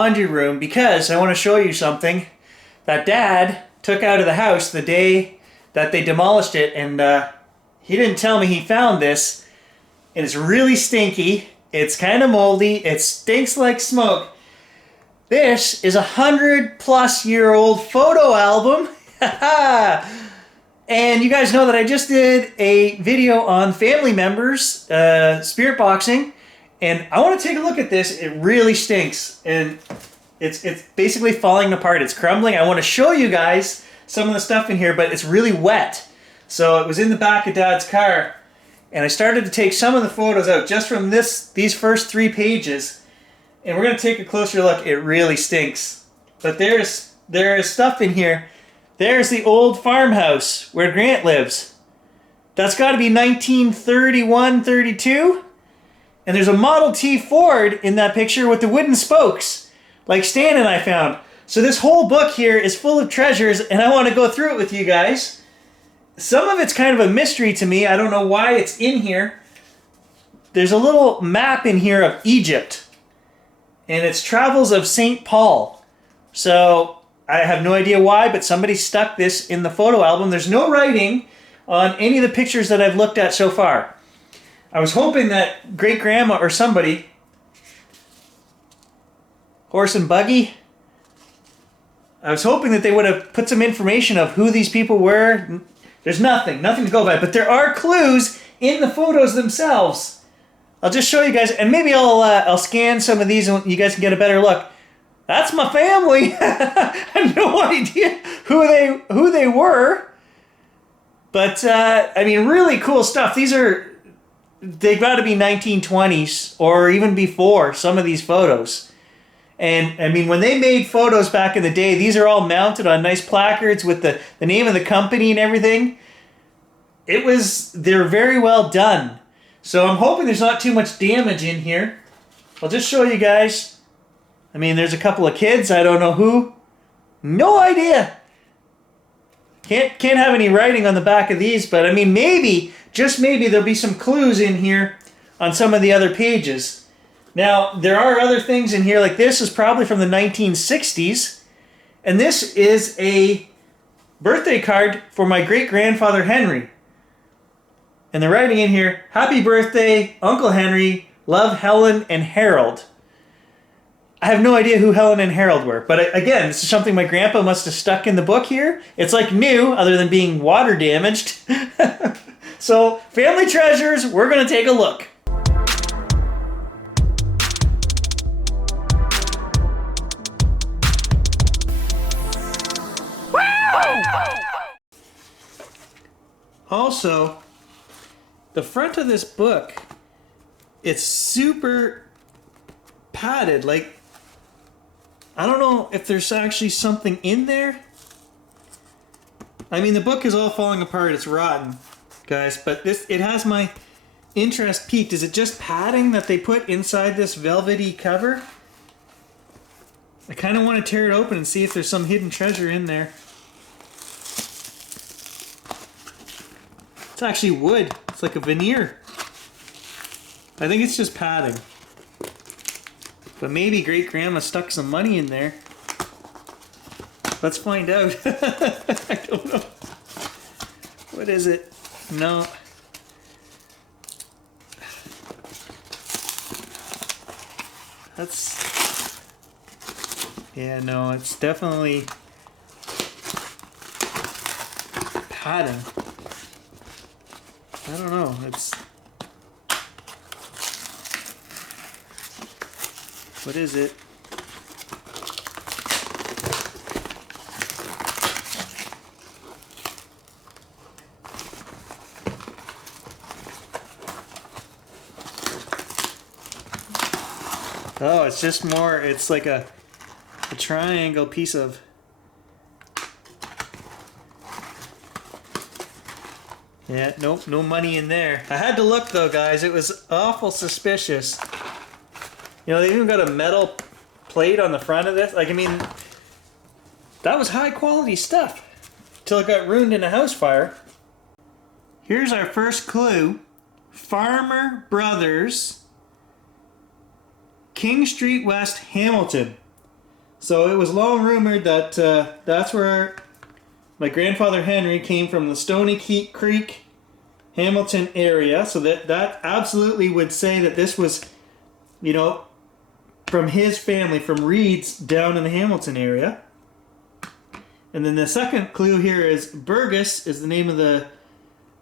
laundry room because I want to show you something that Dad took out of the house the day that they demolished it, and he didn't tell me he found this, and it's really stinky. It's kind of moldy. It stinks like smoke. This is 100-plus-year-old photo album. And you guys know that I just did a video on family members, spirit boxing, and I want to take a look at this. It really stinks, and it's basically falling apart. It's crumbling. I want to show you guys some of the stuff in here, but it's really wet. So it was in the back of Dad's car, and I started to take some of the photos out just from these first 3 pages, and we're going to take a closer look. It really stinks. But there is stuff in here. There's the old farmhouse where Grant lives. That's got to be 1931, 32. And there's a Model T Ford in that picture with the wooden spokes, like Stan and I found. So this whole book here is full of treasures, and I want to go through it with you guys. Some of it's kind of a mystery to me. I don't know why it's in here. There's a little map in here of Egypt, and it's Travels of St. Paul. So I have no idea why, but somebody stuck this in the photo album. There's no writing on any of the pictures that I've looked at so far. I was hoping that great-grandma or somebody, horse and buggy, I was hoping that they would have put some information of who these people were. There's nothing to go by, but there are clues in the photos themselves. I'll just show you guys, and maybe I'll scan some of these and you guys can get a better look. That's my family. I have no idea who they were, but I mean, really cool stuff. They've got to be 1920s or even before, some of these photos. And I mean, when they made photos back in the day, these are all mounted on nice placards with the name of the company and everything. They're very well done. So I'm hoping there's not too much damage in here. I'll just show you guys. I mean, there's a couple of kids. I don't know who. No idea. Can't have any writing on the back of these, but I mean, maybe, just maybe, there'll be some clues in here on some of the other pages. Now, there are other things in here, like this is probably from the 1960s, and this is a birthday card for my great-grandfather Henry. And the writing in here, "Happy birthday, Uncle Henry, love Helen and Harold." I have no idea who Helen and Harold were, but again, this is something my grandpa must have stuck in the book here. It's like new, other than being water damaged. So, family treasures, we're going to take a look. Also, the front of this book, it's super padded. Like, I don't know if there's actually something in there. I mean, the book is all falling apart. It's rotten, guys. But it has my interest peaked. Is it just padding that they put inside this velvety cover? I kind of want to tear it open and see if there's some hidden treasure in there. It's actually wood. It's like a veneer. I think it's just padding. But maybe great-grandma stuck some money in there. Let's find out. I don't know. What is it? No. Yeah, no, it's definitely padding. I don't know. What is it? Oh, it's just more, it's like a triangle piece of... Yeah, nope, no money in there. I had to look though, guys. It was awful suspicious. You know, they even got a metal plate on the front of this. Like, I mean, that was high quality stuff. Till it got ruined in a house fire. Here's our first clue. Farmer Brothers, King Street West, Hamilton. So it was long rumored that that's where my grandfather Henry came from, the Stony Creek, Hamilton area. So that absolutely would say that this was, you know, from his family, from Reed's down in the Hamilton area. And then the second clue here is Burgess is the name of the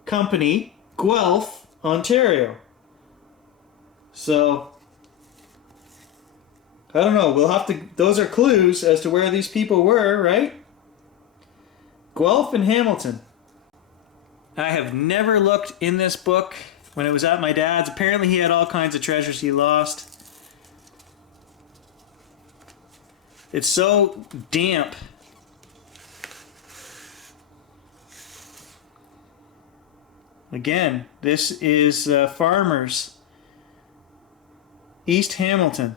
company, Guelph, Ontario. So I don't know. We'll have to. Those are clues as to where these people were, right? Guelph and Hamilton. I have never looked in this book when it was at my dad's. Apparently, he had all kinds of treasures he lost. It's so damp. Again, this is Farmers, East Hamilton.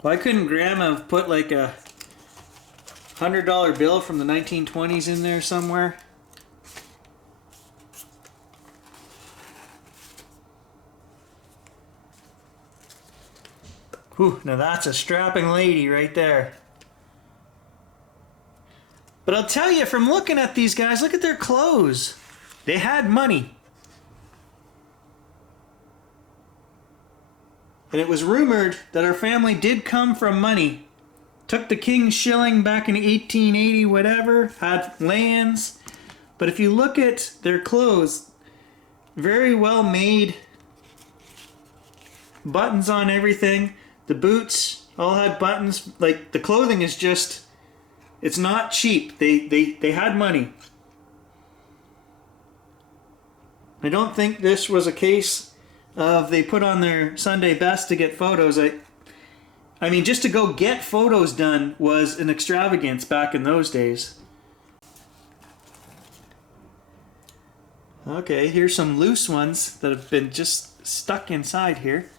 Why couldn't Grandma have put like a $100 bill from the 1920s in there somewhere? Whew, now that's a strapping lady right there. But I'll tell you, from looking at these guys, look at their clothes. They had money. And it was rumored that our family did come from money. Took the king's shilling back in 1880, whatever, had lands. But if you look at their clothes, very well made. Buttons on everything. The boots all had buttons. Like, the clothing is just, it's not cheap. They had money. I don't think this was a case of they put on their Sunday best to get photos. I mean, just to go get photos done was an extravagance back in those days. Okay, here's some loose ones that have been just stuck inside here.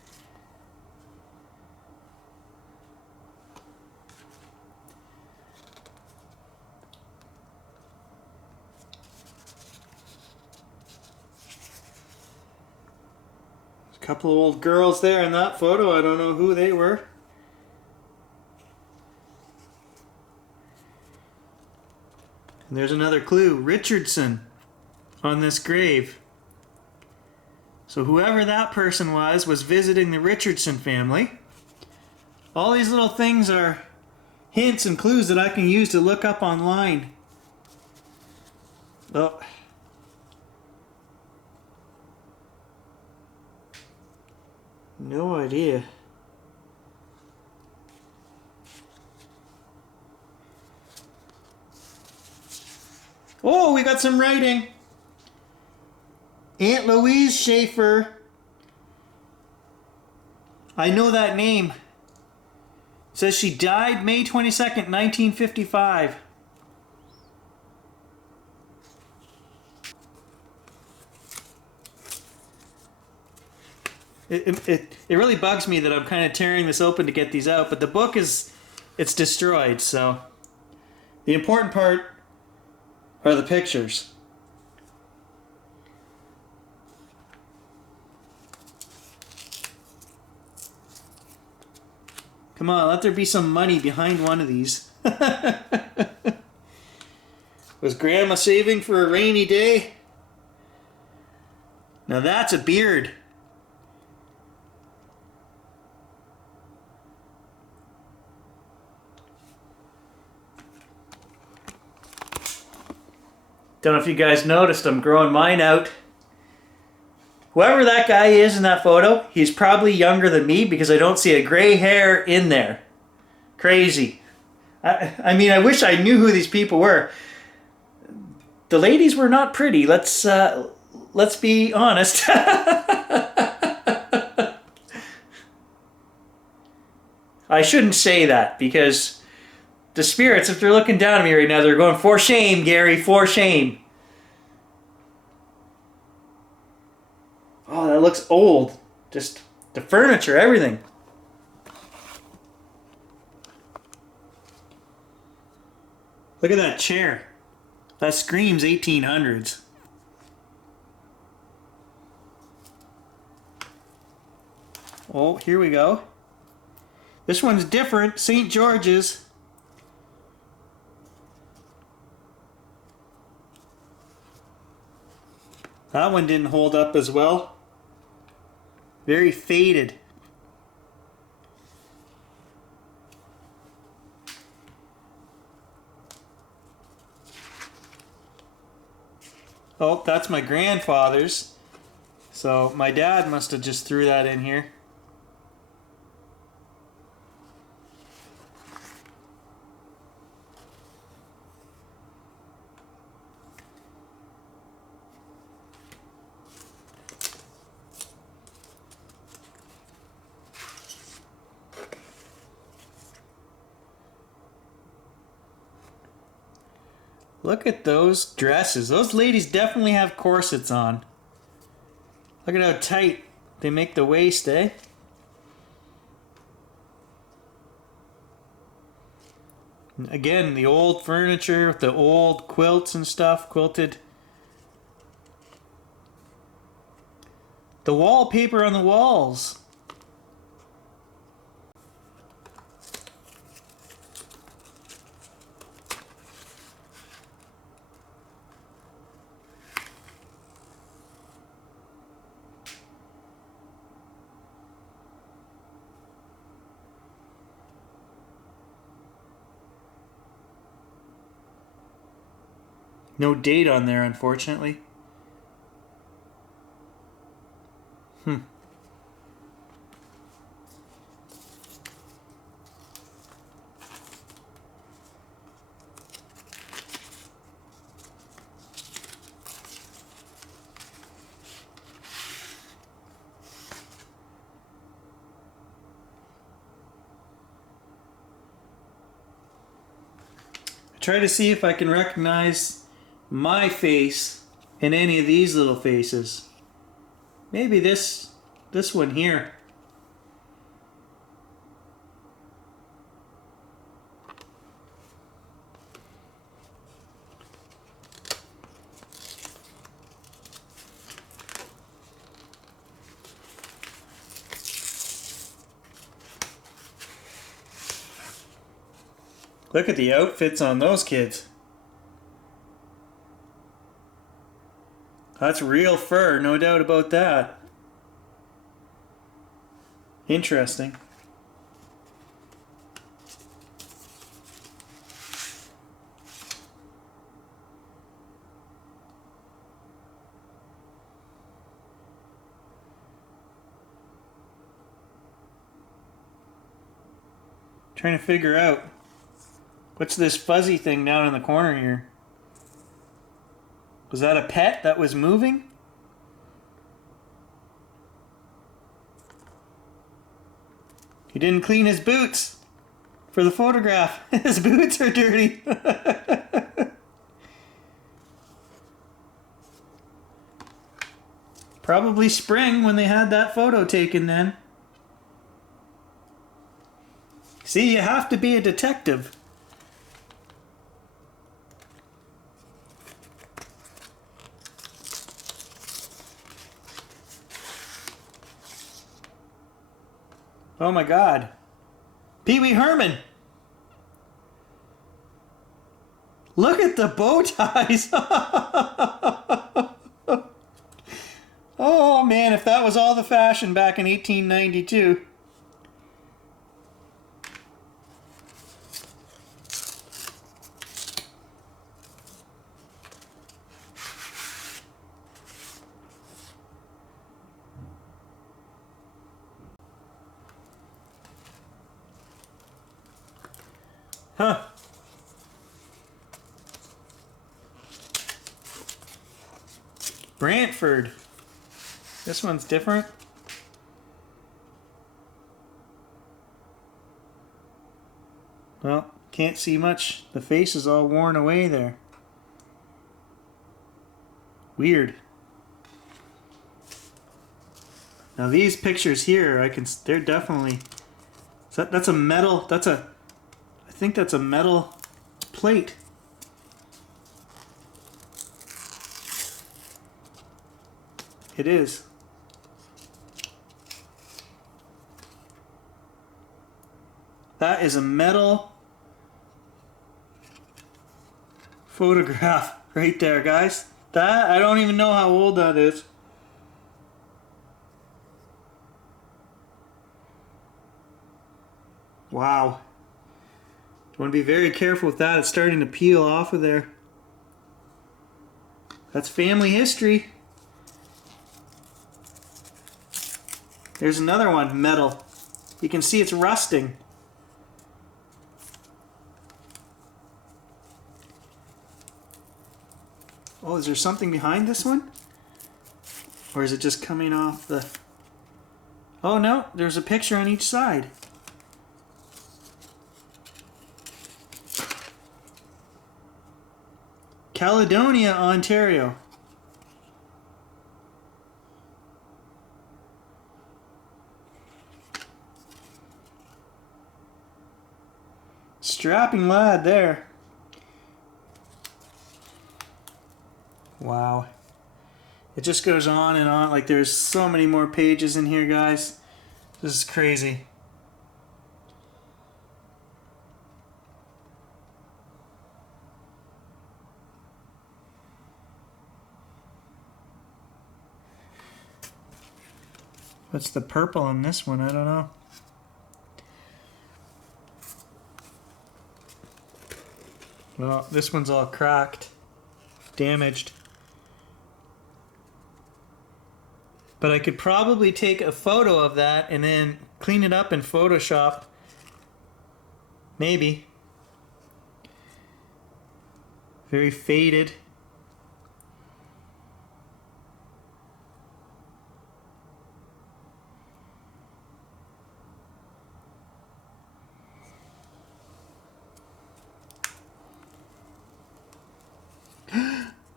Couple of old girls there in that photo. I don't know who they were. And there's another clue. Richardson on this grave. So whoever that person was visiting the Richardson family. All these little things are hints and clues that I can use to look up online. Oh. No idea. Oh, we got some writing. Aunt Louise Schaefer. I know that name. It says she died May 22nd, 1955. It really bugs me that I'm kind of tearing this open to get these out, but the book it's destroyed, so the important part are the pictures. Come on, let there be some money behind one of these. Was Grandma saving for a rainy day? Now that's a beard. Don't know if you guys noticed, I'm growing mine out. Whoever that guy is in that photo, he's probably younger than me because I don't see a gray hair in there. Crazy. I mean, I wish I knew who these people were. The ladies were not pretty. Let's be honest. I shouldn't say that because the spirits, if they're looking down at me right now, they're going, "For shame, Gary, for shame." Oh, that looks old. Just the furniture, everything. Look at that chair. That screams 1800s. Oh, here we go. This one's different. St. George's. That one didn't hold up as well. Very faded. Oh, that's my grandfather's. So my dad must have just threw that in here. Look at those dresses. Those ladies definitely have corsets on. Look at how tight they make the waist, eh? Again, the old furniture with the old quilts and stuff, quilted. The wallpaper on the walls. No date on there, unfortunately. Try to see if I can recognize my face in any of these little faces. Maybe this one here. Look at the outfits on those kids. That's real fur, no doubt about that. Interesting. Trying to figure out what's this fuzzy thing down in the corner here. Was that a pet that was moving? He didn't clean his boots for the photograph. His boots are dirty. Probably spring when they had that photo taken then. See, you have to be a detective. Oh my God. Pee Wee Herman. Look at the bow ties. Oh man, if that was all the fashion back in 1892. Huh. Brantford. This one's different. Well, can't see much. The face is all worn away there. Weird. Now these pictures here, they're definitely, that's a metal, I think that's a metal plate. It is. That is a metal photograph right there, guys. That, I don't even know how old that is. Wow. You want to be very careful with that. It's starting to peel off of there. That's family history. There's another one, metal. You can see it's rusting. Oh, is there something behind this one? Or is it just coming off the... Oh no, there's a picture on each side. Caledonia, Ontario. Strapping lad there. Wow. It just goes on and on. Like, there's so many more pages in here, guys. This is crazy. What's the purple on this one? I don't know. Well, this one's all cracked, damaged. But I could probably take a photo of that and then clean it up in Photoshop. Maybe. Very faded.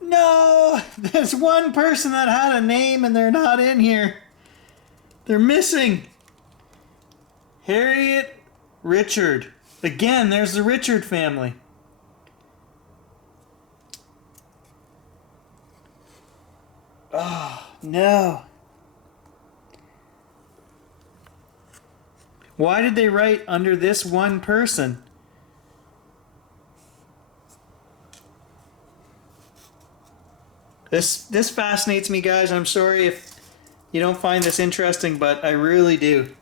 No! There's one person that had a name and they're not in here. They're missing. Harriet Richard. Again, there's the Richard family. Oh, no. Why did they write under this one person? This fascinates me, guys. I'm sorry if you don't find this interesting, but I really do.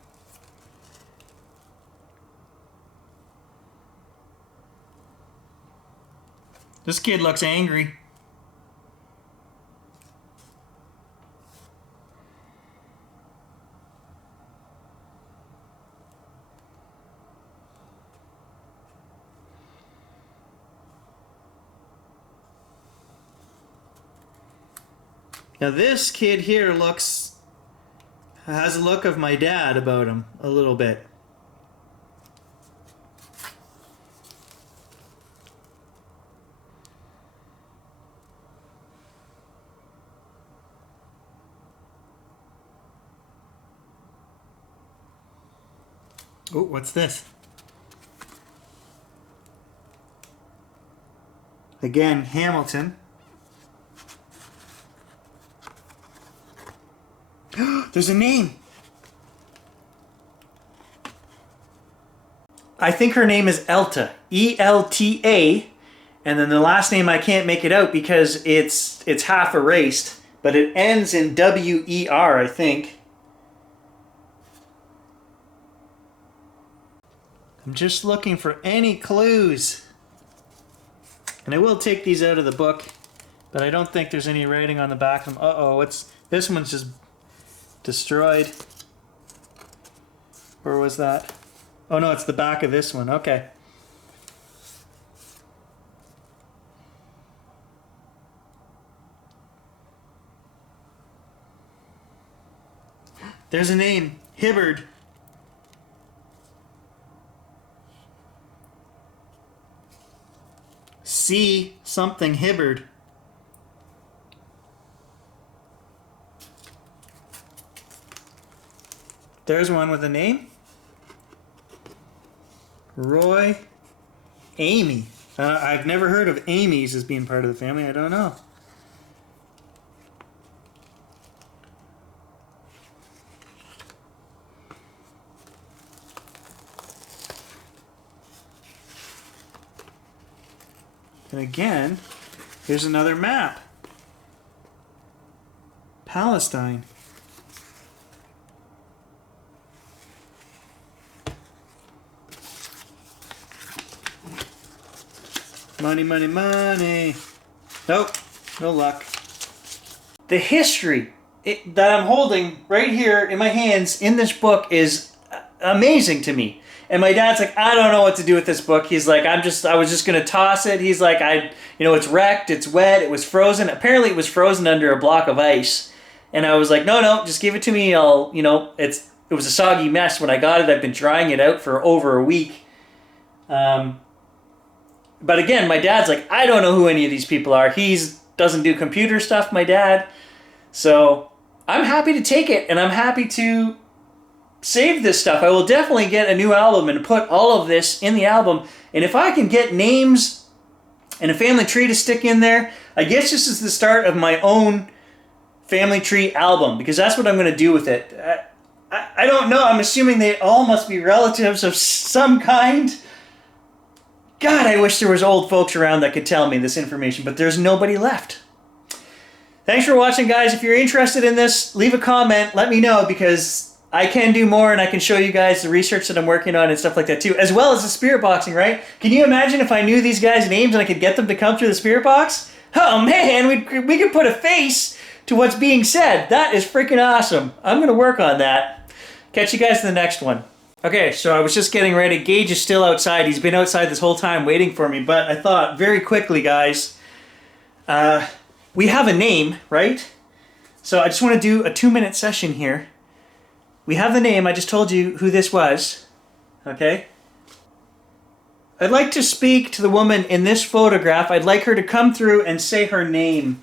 This kid looks angry. Now this kid here has a look of my dad about him a little bit. Oh, what's this? Again, Hamilton. There's a name. I think her name is Elta. E-L-T-A. And then the last name I can't make it out because it's half erased. But it ends in W-E-R, I think. I'm just looking for any clues. And I will take these out of the book. But I don't think there's any writing on the back of them. Uh-oh, this one's just destroyed. Where was that? Oh no, it's the back of this one. Okay. There's a name. Hibbard. C something Hibbard. There's one with a name. Roy. Amy. I've never heard of Amy's as being part of the family. I don't know. And again, here's another map. Palestine. Money, money, money. Nope, no luck. The history that I'm holding right here in my hands in this book is amazing to me. And my dad's like, I don't know what to do with this book. He's like, I was just gonna toss it. He's like, it's wrecked, it's wet, it was frozen. Apparently, it was frozen under a block of ice. And I was like, no, just give it to me. It was a soggy mess when I got it. I've been drying it out for over a week. But again, my dad's like, I don't know who any of these people are. He doesn't do computer stuff, my dad. So I'm happy to take it, and I'm happy to save this stuff. I will definitely get a new album and put all of this in the album. And if I can get names and a family tree to stick in there, I guess this is the start of my own family tree album, because that's what I'm going to do with it. I don't know. I'm assuming they all must be relatives of some kind. God, I wish there was old folks around that could tell me this information, but there's nobody left. Thanks for watching, guys. If you're interested in this, leave a comment. Let me know, because I can do more, and I can show you guys the research that I'm working on and stuff like that too, as well as the spirit boxing, right? Can you imagine if I knew these guys' names and I could get them to come through the spirit box? Oh man, we could put a face to what's being said. That is freaking awesome. I'm going to work on that. Catch you guys in the next one. Okay, so I was just getting ready. Gage is still outside. He's been outside this whole time waiting for me, but I thought very quickly, guys, we have a name, right? So I just want to do a 2-minute session here. We have the name. I just told you who this was, okay? I'd like to speak to the woman in this photograph. I'd like her to come through and say her name.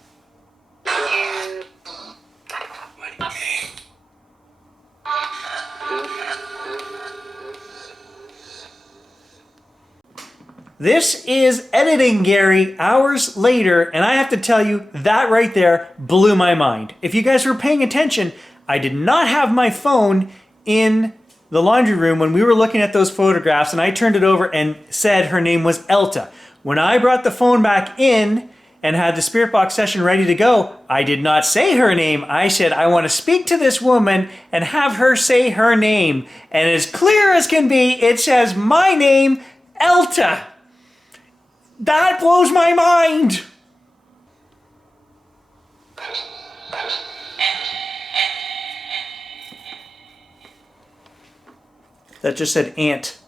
This is editing, Gary, hours later, and I have to tell you, that right there blew my mind. If you guys were paying attention, I did not have my phone in the laundry room when we were looking at those photographs, and I turned it over and said her name was Elta. When I brought the phone back in and had the spirit box session ready to go, I did not say her name. I said, I want to speak to this woman and have her say her name. And as clear as can be, it says my name, Elta. That blows my mind. That just said ant.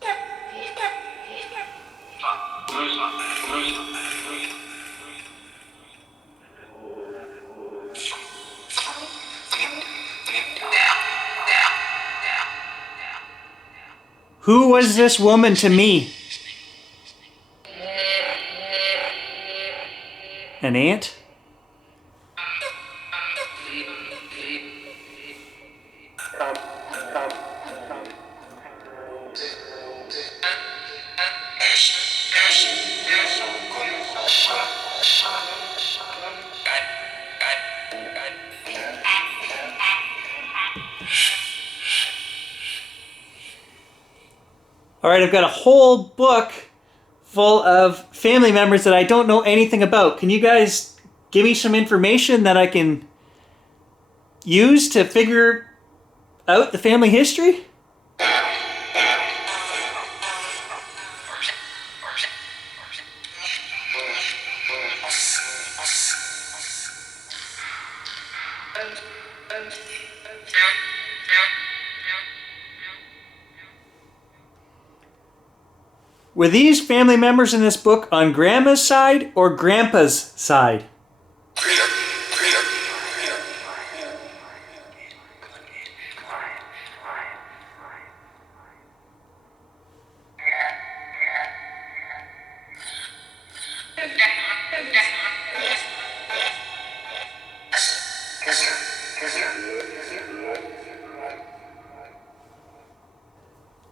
Who was this woman to me? An ant? All right, I've got a whole book full of family members that I don't know anything about. Can you guys give me some information that I can use to figure out the family history? Were these family members in this book on Grandma's side or Grandpa's side?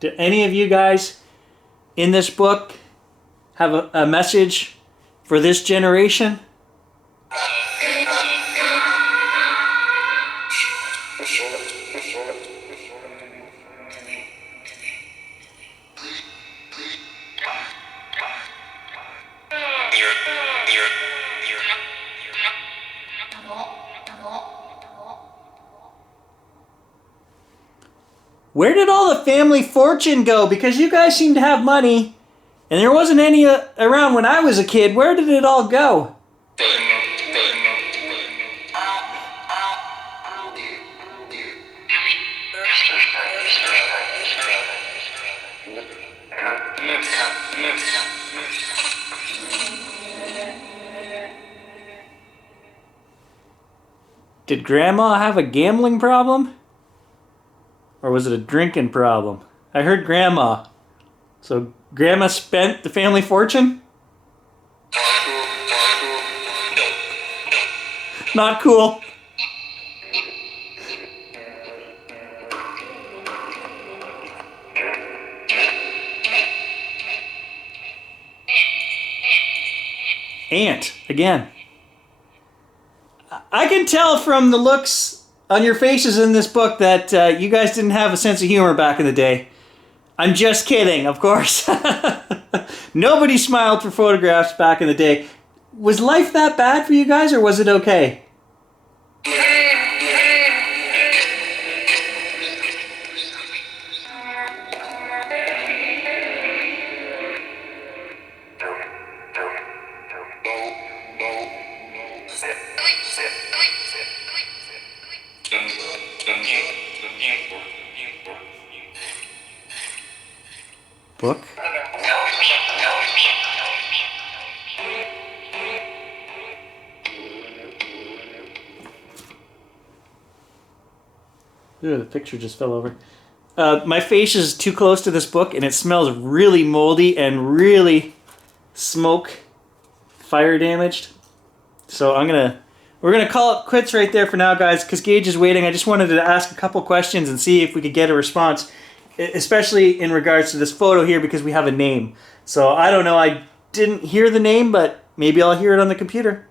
Do any of you guys in this book have a message for this generation? Where did all the family fortune go? Because you guys seem to have money, and there wasn't any around when I was a kid. Where did it all go? Did Grandma have a gambling problem? Or was it a drinking problem? I heard Grandma. So Grandma spent the family fortune? Not cool. Aunt, again. I can tell from the looks on your faces in this book that you guys didn't have a sense of humor back in the day. I'm just kidding, of course. Nobody smiled for photographs back in the day. Was life that bad for you guys, or was it okay? Book? Ooh, the picture just fell over. My face is too close to this book, and it smells really moldy and really fire damaged. So we're gonna call it quits right there for now, guys, because Gage is waiting. I just wanted to ask a couple questions and see if we could get a response, especially in regards to this photo here, because we have a name. So I don't know. I didn't hear the name, but maybe I'll hear it on the computer.